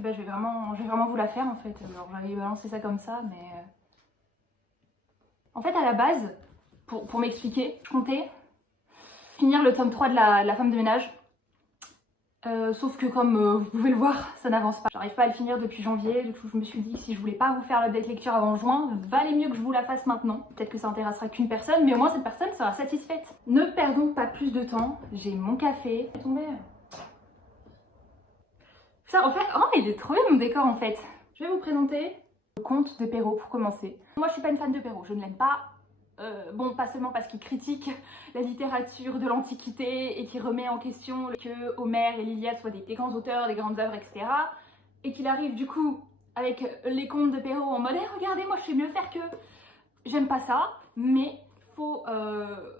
puis bah, je vais vraiment vous la faire en fait. Alors j'avais balancé ça comme ça, mais... En fait, à la base, pour m'expliquer, je comptais finir le tome 3 de la femme de ménage. Sauf que comme vous pouvez le voir, ça n'avance pas. J'arrive pas à le finir depuis janvier, du coup je me suis dit que si je voulais pas vous faire l'update lecture avant juin, valait mieux que je vous la fasse maintenant. Peut-être que ça intéressera qu'une personne, mais au moins cette personne sera satisfaite. Ne perdons pas plus de temps, j'ai mon café. Tombé. Ça en fait, oh il est trop bien mon décor en fait. Je vais vous présenter le conte de Perrault pour commencer. Moi je suis pas une fan de Perrault, je ne l'aime pas. Bon, pas seulement parce qu'il critique la littérature de l'Antiquité et qu'il remet en question que Homère et l'Iliade soient des grands auteurs, des grandes œuvres, etc. Et qu'il arrive du coup avec les contes de Perrault en mode hey, regardez, moi je sais mieux faire que... J'aime pas ça, mais il faut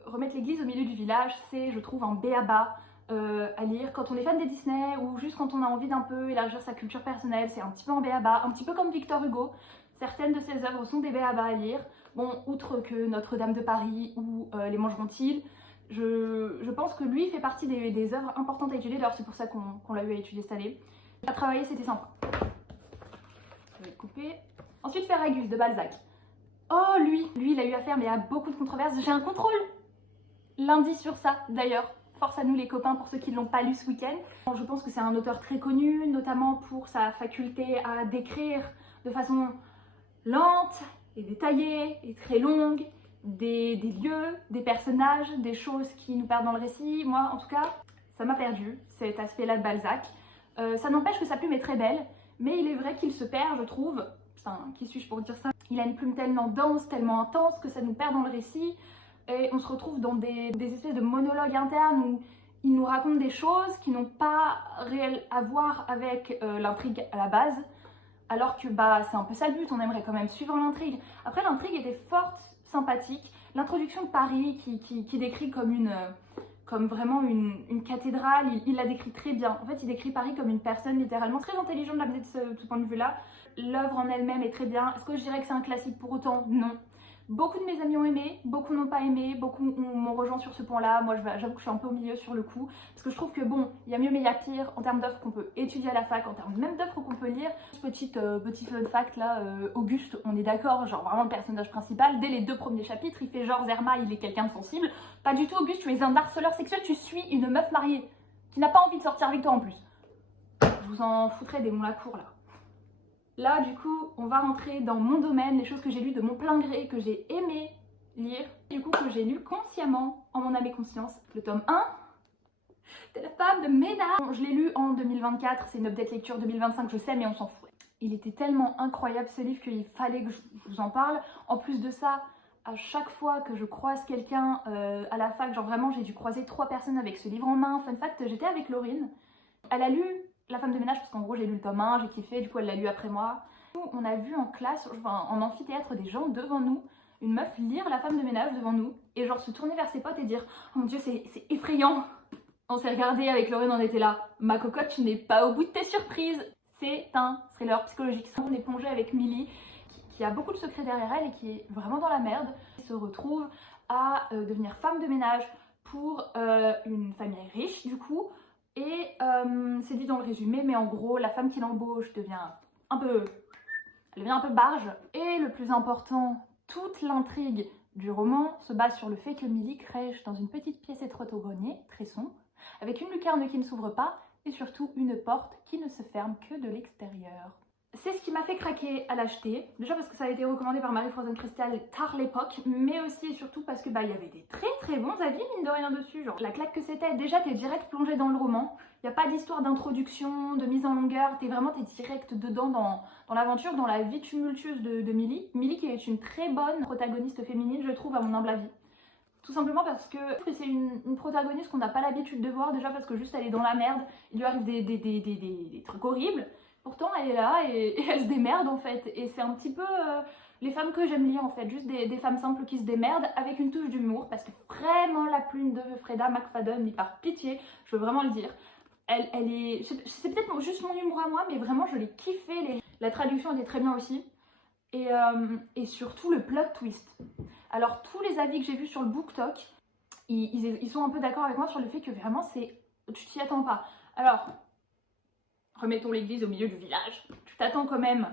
remettre l'église au milieu du village. C'est, je trouve, un b.a.-ba à lire quand on est fan des Disney ou juste quand on a envie d'un peu élargir sa culture personnelle. C'est un petit peu un b.a.-ba, un petit peu comme Victor Hugo. Certaines de ses œuvres sont des b.a.-ba à lire. Bon, outre que Notre-Dame de Paris ou Les Mangeront-ils, je pense que lui fait partie des œuvres importantes à étudier. D'ailleurs, c'est pour ça qu'on l'a eu à étudier cette année. À travailler, c'était sympa. Je vais couper. Ensuite, Ferragus de Balzac. Oh, lui, il a eu affaire, mais à beaucoup de controverses. J'ai un contrôle lundi sur ça, d'ailleurs. Force à nous les copains pour ceux qui ne l'ont pas lu ce week-end. Je pense que c'est un auteur très connu, notamment pour sa faculté à décrire de façon lente et détaillée et très longue des lieux, des personnages, des choses qui nous perdent dans le récit. Moi, en tout cas, ça m'a perdu, cet aspect-là de Balzac. Ça n'empêche que sa plume est très belle, mais il est vrai qu'il se perd, je trouve. Putain, qui suis-je pour dire ça? Il a une plume tellement dense, tellement intense que ça nous perd dans le récit. Et on se retrouve dans des espèces de monologues internes où il nous raconte des choses qui n'ont pas réel à voir avec l'intrigue à la base. Alors que bah c'est un peu ça le but, on aimerait quand même suivre l'intrigue. Après l'intrigue était forte, sympathique. L'introduction de Paris qui décrit comme vraiment une cathédrale, il la décrit très bien. En fait il décrit Paris comme une personne littéralement très intelligente de ce point de vue là. L'œuvre en elle-même est très bien. Est-ce que je dirais que c'est un classique pour autant? Non. Beaucoup de mes amis ont aimé, beaucoup n'ont pas aimé, beaucoup m'ont rejoint sur ce point-là. Moi, j'avoue que je suis un peu au milieu sur le coup. Parce que je trouve que bon, il y a mieux mais il y a pire en termes d'offres qu'on peut étudier à la fac, en termes même d'offres qu'on peut lire. Petit fun fact là, Auguste, on est d'accord, genre vraiment le personnage principal, dès les 2 premiers chapitres, il fait genre Zerma, il est quelqu'un de sensible. Pas du tout Auguste, tu es un harceleur sexuel, tu suis une meuf mariée qui n'a pas envie de sortir avec toi en plus. Je vous en foutrais des monts la cour là. Là, du coup, on va rentrer dans mon domaine, les choses que j'ai lues de mon plein gré, que j'ai aimé lire, du coup, que j'ai lu consciemment en mon âme et conscience. Le tome 1 de la femme de ménage. Bon, je l'ai lu en 2024, c'est une update lecture 2025, je sais, mais on s'en fout. Il était tellement incroyable ce livre qu'il fallait que je vous en parle. En plus de ça, à chaque fois que je croise quelqu'un à la fac, genre vraiment, j'ai dû croiser 3 personnes avec ce livre en main. Fun fact, j'étais avec Laurine. Elle a lu La femme de ménage parce qu'en gros j'ai lu le tome 1, j'ai kiffé, du coup elle l'a lu après moi. On a vu en classe, enfin, en amphithéâtre, des gens devant nous, une meuf lire La femme de ménage devant nous et genre se tourner vers ses potes et dire oh mon dieu c'est effrayant. On s'est regardé avec Laurine, on était là, ma cocotte tu n'es pas au bout de tes surprises. C'est un thriller psychologique. On est plongé avec Millie qui a beaucoup de secrets derrière elle et qui est vraiment dans la merde. Elle se retrouve à devenir femme de ménage pour une famille riche du coup. Et c'est dit dans le résumé, mais en gros, la femme qui l'embauche devient un peu barge. Et le plus important, toute l'intrigue du roman se base sur le fait que Millie crèche dans une petite pièce étroite au grenier, très sombre, avec une lucarne qui ne s'ouvre pas et surtout une porte qui ne se ferme que de l'extérieur. C'est ce qui m'a fait craquer à l'acheter, déjà parce que ça a été recommandé par Marie-Frozen Crystal tard l'époque, mais aussi et surtout parce que bah il y avait des très bons avis mine de rien dessus, genre la claque que c'était, déjà t'es direct plongé dans le roman, il n'y a pas d'histoire d'introduction, de mise en longueur, t'es direct dedans dans l'aventure, dans la vie tumultueuse de Millie. Millie qui est une très bonne protagoniste féminine je trouve à mon humble avis. Tout simplement parce que c'est une protagoniste qu'on n'a pas l'habitude de voir, déjà parce que juste elle est dans la merde, il lui arrive des trucs horribles. Pourtant elle est là et elle se démerde en fait, et c'est un petit peu les femmes que j'aime lire en fait, juste des femmes simples qui se démerdent avec une touche d'humour, parce que vraiment la plume de Freda McFadden, mais par pitié, je veux vraiment le dire, elle est, c'est peut-être juste mon humour à moi, mais vraiment je l'ai kiffé, la traduction était très bien aussi, et surtout le plot twist. Alors tous les avis que j'ai vus sur le BookTok, ils sont un peu d'accord avec moi sur le fait que vraiment c'est, tu t'y attends pas. Alors, remettons l'église au milieu du village. Tu t'attends quand même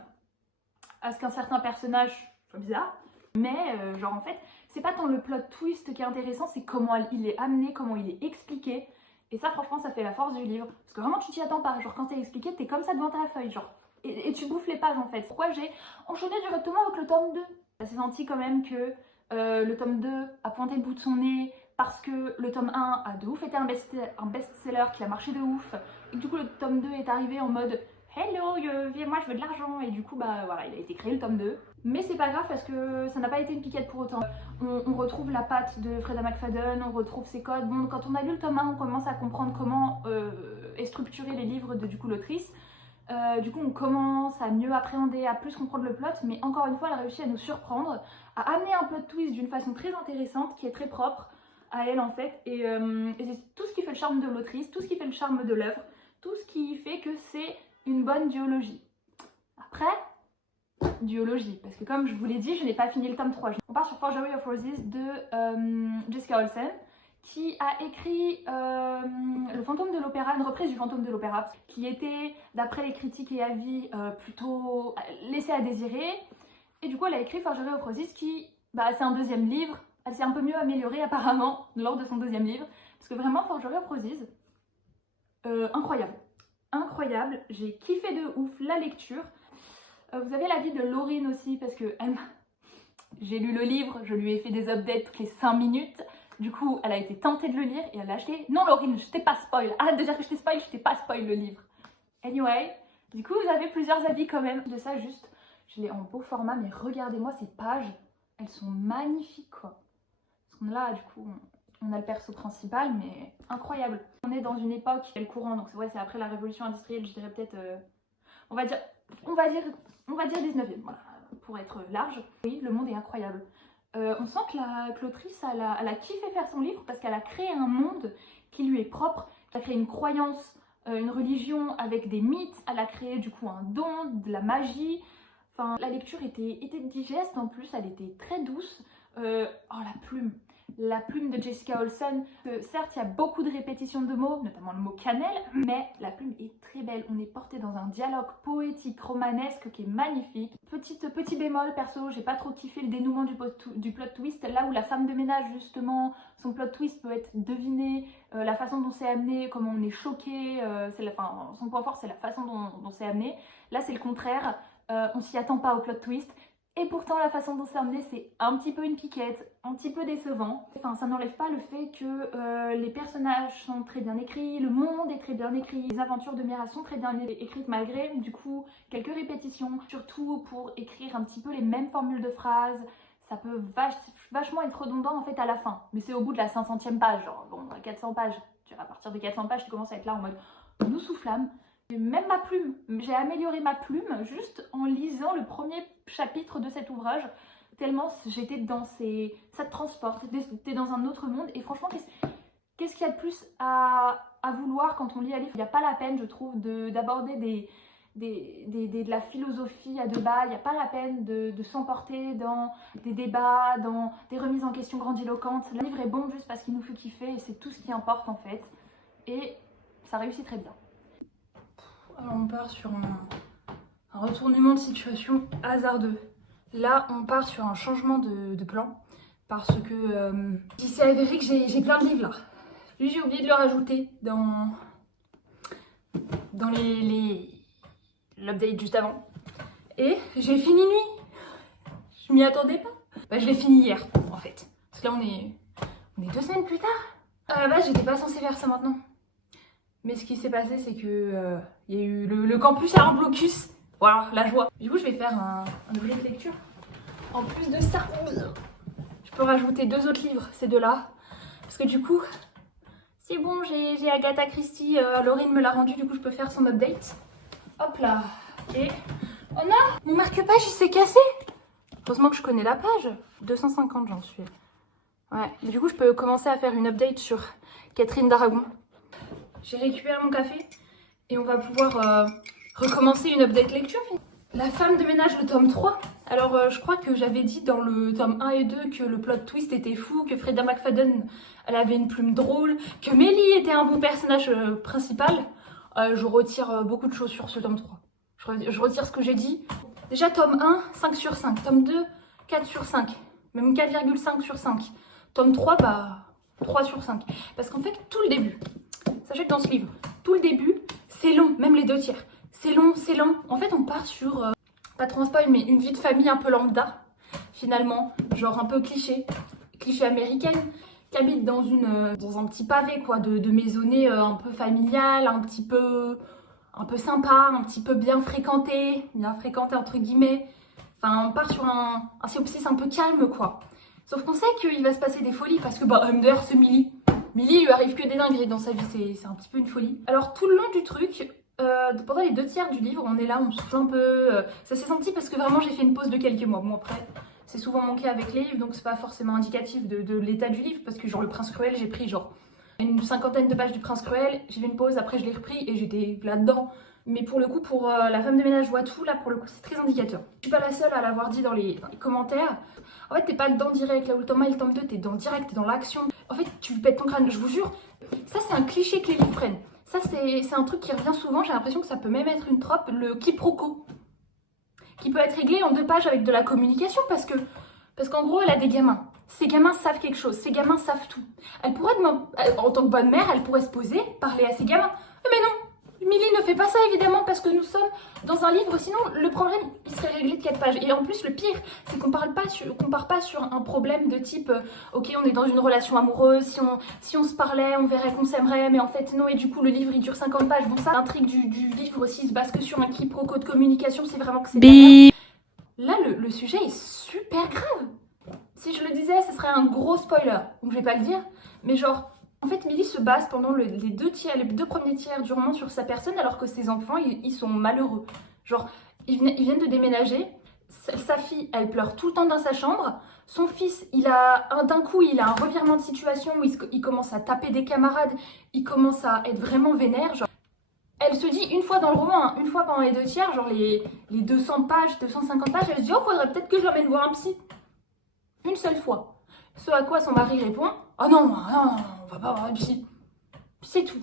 à ce qu'un certain personnage soit bizarre, mais genre en fait, c'est pas tant le plot twist qui est intéressant, c'est comment il est amené, comment il est expliqué. Et ça franchement ça fait la force du livre, parce que vraiment tu t'y attends pas, genre quand t'es expliqué, t'es comme ça devant ta feuille, genre, et tu bouffes les pages en fait. Pourquoi j'ai enchaîné directement avec le tome 2? Ça s'est senti quand même que le tome 2 a pointé le bout de son nez, parce que le tome 1 a de ouf été un best-seller qui a marché de ouf, et que du coup le tome 2 est arrivé en mode hello, moi je veux de l'argent, et du coup bah voilà, il a été créé le tome 2. Mais c'est pas grave parce que ça n'a pas été une piquette pour autant. On retrouve la patte de Freda McFadden, on retrouve ses codes. Bon, quand on a lu le tome 1, on commence à comprendre comment est structuré les livres de du coup l'autrice. Du coup on commence à mieux appréhender, à plus comprendre le plot, mais encore une fois elle a réussi à nous surprendre, à amener un plot twist d'une façon très intéressante, qui est très propre à elle en fait, et c'est tout ce qui fait le charme de l'autrice, tout ce qui fait le charme de l'œuvre, tout ce qui fait que c'est une bonne duologie. Après, duologie, parce que comme je vous l'ai dit, je n'ai pas fini le tome 3. On part sur Forgery of Roses de Jessica Olsen, qui a écrit Le Fantôme de l'Opéra, une reprise du Fantôme de l'Opéra, qui était, d'après les critiques et avis, plutôt laissé à désirer. Et du coup, elle a écrit Forgery of Roses, qui, bah, c'est un deuxième livre. Elle s'est un peu mieux améliorée apparemment lors de son deuxième livre, parce que vraiment Forgery of Roses, incroyable. Incroyable, j'ai kiffé de ouf la lecture. Vous avez l'avis de Laurine aussi, parce que j'ai lu le livre, je lui ai fait des updates toutes les 5 minutes. Du coup, elle a été tentée de le lire et elle l'a acheté. Non Laurine, je t'ai pas spoil. Arrête de dire que je t'ai spoil, je t'ai pas spoil le livre. Anyway, du coup vous avez plusieurs avis quand même de ça, juste. Je l'ai en beau format, mais regardez-moi ces pages. Elles sont magnifiques quoi. Parce qu'on là, du coup, on a le perso principal, mais incroyable. On est dans une époque, qui est le courant, donc c'est vrai, c'est après la révolution industrielle, je dirais peut-être... on va dire 19e, voilà, pour être large. Oui, le monde est incroyable. On sent que l'autrice, elle a kiffé faire son livre parce qu'elle a créé un monde qui lui est propre. Elle a créé une croyance, une religion avec des mythes. Elle a créé du coup un don, de la magie. Enfin, la lecture était digeste en plus, elle était très douce. Oh, la plume. La plume de Jessica Olsen, certes il y a beaucoup de répétitions de mots, notamment le mot cannelle, mais la plume est très belle. On est porté dans un dialogue poétique, romanesque qui est magnifique. Petit bémol, perso, j'ai pas trop kiffé le dénouement du plot twist, là où la femme de ménage justement, son plot twist peut être deviné, la façon dont c'est amené, comment on est choqué, son point fort c'est la façon dont c'est amené. Là c'est le contraire, on s'y attend pas au plot twist. Et pourtant, la façon dont c'est amené, c'est un petit peu une piquette, un petit peu décevant. Enfin, ça n'enlève pas le fait que les personnages sont très bien écrits, le monde est très bien écrit, les aventures de Mira sont très bien écrites malgré, du coup, quelques répétitions, surtout pour écrire un petit peu les mêmes formules de phrases. Ça peut vachement être redondant en fait à la fin. Mais c'est au bout de la 500e page, genre, bon, 400 pages. À partir des 400 pages, tu commences à être là en mode « nous soufflâmes ». Même ma plume, j'ai amélioré ma plume juste en lisant le premier chapitre de cet ouvrage, tellement j'étais dans ça te transporte, t'es dans un autre monde, et franchement qu'est-ce qu'il y a de plus à vouloir quand on lit un livre? Il n'y a pas la peine je trouve d'aborder de la philosophie à deux bas, il n'y a pas la peine de s'emporter dans des débats, dans des remises en question grandiloquentes. Le livre est bon juste parce qu'il nous fait kiffer et c'est tout ce qui importe en fait, et ça réussit très bien. Alors on part sur un retournement de situation hasardeux. Là, on part sur un changement de plan parce que il s'est avéré que j'ai plein de livres là. Lui, j'ai oublié de le rajouter dans l'update juste avant. Et j'ai fini nuit. Je m'y attendais pas. Bah, je l'ai fini hier en fait. Parce que là, on est 2 semaines plus tard. À la base, j'étais pas censée faire ça maintenant. Mais ce qui s'est passé, c'est que il y a eu le campus à un blocus. Voilà, la joie. Du coup, je vais faire un objet de lecture. En plus de ça, je peux rajouter 2 autres livres, ces 2-là. Parce que du coup, c'est bon, j'ai Agatha Christie, Laurine me l'a rendu, du coup, je peux faire son update. Hop là. Et... oh non, mon marque-page, il s'est cassé. Heureusement que je connais la page. 250, j'en suis. Ouais, mais du coup, je peux commencer à faire une update sur Catherine d'Aragon. J'ai récupéré mon café et on va pouvoir recommencer une update lecture. La femme de ménage, le tome 3. Alors je crois que j'avais dit dans le tome 1 et 2 que le plot twist était fou, que Freda McFadden elle avait une plume drôle, que Mélie était un bon personnage principal. Je retire beaucoup de choses sur ce tome 3. Je retire ce que j'ai dit. Déjà, tome 1, 5 sur 5. Tome 2, 4 sur 5. Même 4,5 sur 5. Tome 3, bah, 3 sur 5. Parce qu'en fait, tout le début, sachez que dans ce livre, tout le début, c'est long, même les 2 tiers. C'est long, c'est lent. En fait, on part sur, pas trop un spoil, mais une vie de famille un peu lambda, finalement. Genre un peu cliché américaine, qui habite dans un petit pavé, quoi, de maisonnée un peu familiale, un peu sympa, un petit peu bien fréquenté entre guillemets. Enfin, on part sur un synopsis un peu calme, quoi. Sauf qu'on sait qu'il va se passer des folies parce que, bah, MDR, c'est Millie. Millie, il lui arrive que des dingueries dans sa vie, c'est un petit peu une folie. Alors, tout le long du truc, pendant les 2 tiers du livre, on est là, on souffle un peu. Ça s'est senti parce que vraiment, j'ai fait une pause de quelques mois. Bon, après, c'est souvent mon cas avec les livres, donc c'est pas forcément indicatif de l'état du livre parce que, genre, le Prince Cruel, j'ai pris, genre, une 50aine de pages du Prince Cruel, j'ai fait une pause, après je l'ai repris et j'étais là-dedans. Mais pour le coup, pour la femme de ménage voit tout, là pour le coup c'est très indicateur. Je suis pas la seule à l'avoir dit dans les commentaires. En fait, t'es pas dedans direct, là où le tome 1 et le tome 2, t'es dedans direct, t'es dans l'action. En fait, tu lui pètes ton crâne, je vous jure. Ça, c'est un cliché que les livres prennent. Ça, c'est un truc qui revient souvent, j'ai l'impression que ça peut même être une trope, le quiproquo. Qui peut être réglé en 2 pages avec de la communication parce qu'en gros, elle a des gamins. Ces gamins savent quelque chose, ces gamins savent tout. Elle pourrait en tant que bonne mère, elle pourrait se poser, parler à ses gamins. Mais non, Millie ne fait pas ça évidemment parce que nous sommes dans un livre, sinon le problème il serait réglé de 4 pages. Et en plus le pire, c'est qu'on part pas sur un problème de type ok, on est dans une relation amoureuse, si on se parlait, on verrait qu'on s'aimerait, mais en fait non, et du coup le livre il dure 50 pages. Bon, ça, l'intrigue du livre aussi se base que sur un quiproquo de communication, c'est vraiment que c'est pas grave. Là, le sujet est super grave. Si je le disais, ce serait un gros spoiler, donc je vais pas le dire. Mais genre, en fait, Millie se base pendant les 2 premiers tiers du roman sur sa personne, alors que ses enfants, ils sont malheureux. Genre, ils viennent de déménager. Sa fille, elle pleure tout le temps dans sa chambre. Son fils, d'un coup, il a un revirement de situation où il commence à taper des camarades. Il commence à être vraiment vénère. Genre, elle se dit une fois dans le roman, hein, une fois pendant les 2 tiers, genre les 200 pages, 250 pages, elle se dit oh, faudrait peut-être que je l'emmène voir un psy. Une seule fois. Ce à quoi son mari répond oh non, on va pas voir un psy. C'est tout.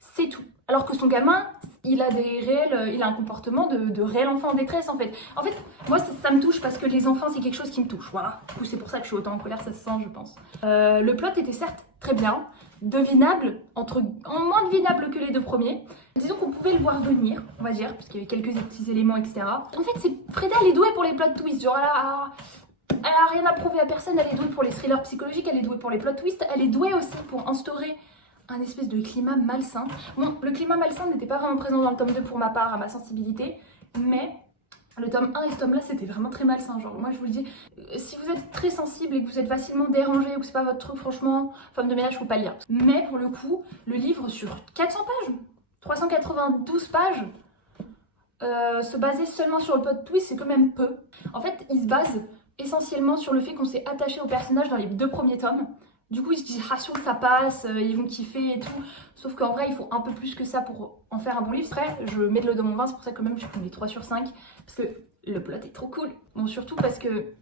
C'est tout. Alors que son gamin, il a un comportement de réel enfant en détresse en fait. En fait, moi ça me touche parce que les enfants c'est quelque chose qui me touche. Voilà. Du coup, c'est pour ça que je suis autant en colère, ça se sent, je pense. Le plot était certes très bien, devinable, moins devinable que les 2 premiers. Disons qu'on pouvait le voir venir, on va dire, parce qu'il y avait quelques petits éléments, etc. En fait, Freda, elle est douée pour les plot twists. Genre, elle a rien à prouver à personne, elle est douée pour les thrillers psychologiques, elle est douée pour les plot twists, elle est douée aussi pour instaurer un espèce de climat malsain. Bon, le climat malsain n'était pas vraiment présent dans le tome 2 pour ma part, à ma sensibilité, mais le tome 1 et ce tome-là, c'était vraiment très malsain. Genre, moi je vous le dis, si vous êtes très sensible et que vous êtes facilement dérangé ou que c'est pas votre truc, franchement, femme de ménage, faut pas le lire. Mais pour le coup, le livre sur 400 pages, 392 pages, se baser seulement sur le plot twist, c'est quand même peu. En fait, il se base essentiellement sur le fait qu'on s'est attaché au personnage dans les 2 premiers tomes. Du coup, ils se disent ah sûr que ça passe, ils vont kiffer et tout. Sauf qu'en vrai, il faut un peu plus que ça pour en faire un bon livre. Après, je mets de l'eau dans mon vin, c'est pour ça que même je prends des 3 sur 5. Parce que le plot est trop cool. Bon, surtout parce que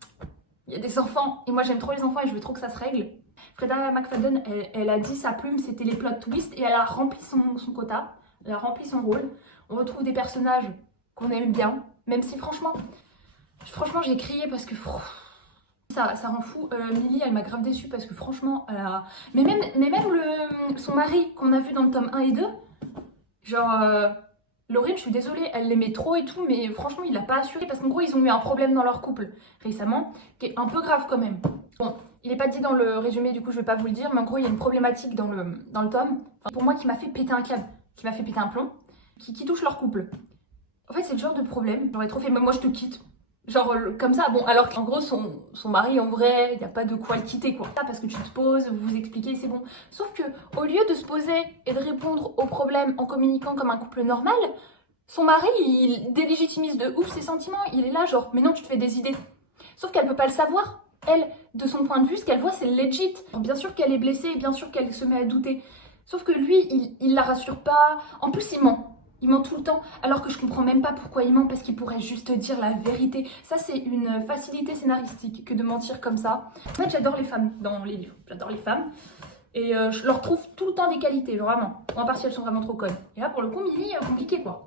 il y a des enfants, et moi j'aime trop les enfants et je veux trop que ça se règle. Freda McFadden, elle a dit sa plume, c'était les plot twists, et elle a rempli son quota, elle a rempli son rôle. On retrouve des personnages qu'on aime bien, même si franchement j'ai crié parce que ça rend fou. Millie, elle m'a grave déçue parce que franchement, mais même son mari qu'on a vu dans le tome 1 et 2, genre, Laurine, je suis désolée, elle l'aimait trop et tout, mais franchement, il l'a pas assuré parce qu'en gros, ils ont eu un problème dans leur couple récemment, qui est un peu grave quand même. Bon, il n'est pas dit dans le résumé, du coup, je vais pas vous le dire, mais en gros, il y a une problématique dans le tome, enfin, pour moi, qui m'a fait péter un câble, qui m'a fait péter un plomb, qui touche leur couple. En fait, c'est le genre de problème, j'aurais trop fait, mais moi, je te quitte. Genre comme ça, bon, alors qu'en gros son mari en vrai, il n'y a pas de quoi le quitter quoi. Parce que tu te poses, vous vous expliquez, c'est bon. Sauf que au lieu de se poser et de répondre aux problèmes en communiquant comme un couple normal, son mari il délégitimise de ouf ses sentiments, il est là genre mais non tu te fais des idées. Sauf qu'elle peut pas le savoir. Elle, de son point de vue, ce qu'elle voit c'est legit. Bien sûr qu'elle est blessée, bien sûr qu'elle se met à douter. Sauf que lui, il la rassure pas. En plus il ment. Il ment tout le temps, alors que je comprends même pas pourquoi il ment, parce qu'il pourrait juste dire la vérité. Ça, c'est une facilité scénaristique que de mentir comme ça. En fait, j'adore les femmes dans les livres. J'adore les femmes. Et je leur trouve tout le temps des qualités, genre vraiment. Ou à part si elles sont vraiment trop connes. Et là, pour le coup, Milly, compliqué quoi.